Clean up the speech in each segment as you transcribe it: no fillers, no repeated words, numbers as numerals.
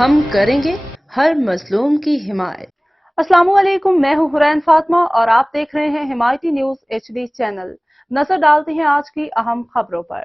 ہم کریں گے ہر مظلوم کی حمایت۔ السلام علیکم، میں ہوں حرین فاطمہ اور آپ دیکھ رہے ہیں حمایتی نیوز HD چینل۔ نظر ڈالتے ہیں آج کی اہم خبروں پر۔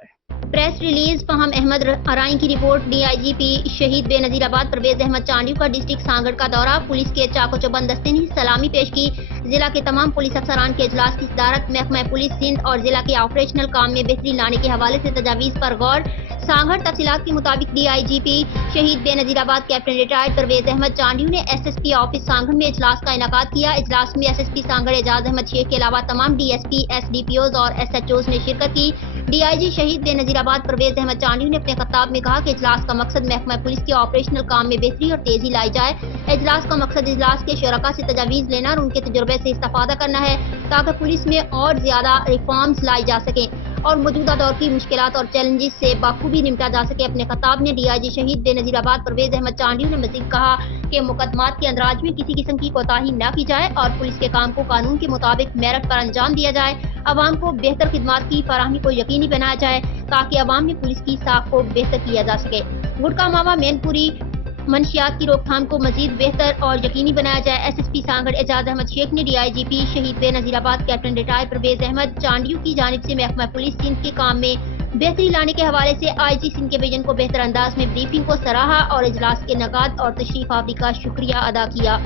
پریس ریلیز فہم احمد ارائیں کی رپورٹ۔ DIGP شہید بے نظیر آباد پرویز احمد چانڈیو کا ڈسٹرکٹ سانگڑ کا دورہ۔ پولیس کے چاق و چوبند دستے نے سلامی پیش کی۔ ضلع کے تمام پولیس افسران کے اجلاس کی صدارت۔ محکمہ پولیس سندھ اور ضلع کے آپریشنل کام میں بہتری لانے کے حوالے سے تجاویز پر غور۔ سانگڑ تفصیلات کے مطابق DIGP شہید بے نظیر آباد کیپٹن ریٹائرڈ پرویز احمد چانڈیو نے SSP آفس سانگڑ میں اجلاس کا انعقاد کیا۔ اجلاس میں SSP سانگڑ اعجاز احمد شیخ کے علاوہ تمام DSP SDPOs اور SHOs نے شرکت کی۔ DIG شہید بے نظیر آباد پرویز احمد چانڈیو نے اپنے خطاب میں کہا کہ اجلاس کا مقصد محکمہ پولیس کے آپریشنل کام میں بہتری اور تیزی لائی جائے۔ اجلاس کا مقصد اجلاس کے شرکاء سے تجاویز لینا اور ان کے تجربے سے استفادہ کرنا ہے تاکہ پولیس میں اور زیادہ ریفارمز لائی جا سکیں اور موجودہ دور کی مشکلات اور چیلنجز سے بخوبی نمٹا جا سکے۔ اپنے خطاب میں DIG شہید بے نظیر آباد پرویز احمد چانڈیو نے مزید کہا کہ مقدمات کے اندراج میں کسی قسم کی کوتاہی نہ کی جائے اور پولیس کے کام کو قانون کے مطابق میرٹ پر انجام دیا جائے۔ عوام کو بہتر خدمات کی فراہمی کو یقینی بنایا جائے تاکہ عوام میں پولیس کی ساکھ کو بہتر کیا جا سکے۔ گٹکا ماوا مین پوری منشیات کی روک تھام کو مزید بہتر اور یقینی بنایا جائے۔ SSP سانگڑ اعجاز احمد شیخ نے DIGP شہید بے نظیر آباد کیپٹن ریٹائرڈ پرویز احمد چانڈیو کی جانب سے محکمہ پولیس سندھ کے کام میں بہتری لانے کے حوالے سے IG سندھ کے ویژن کو بہتر انداز میں بریفنگ کو سراہا اور اجلاس کے انعقاد اور تشریف آوری کا شکریہ ادا کیا۔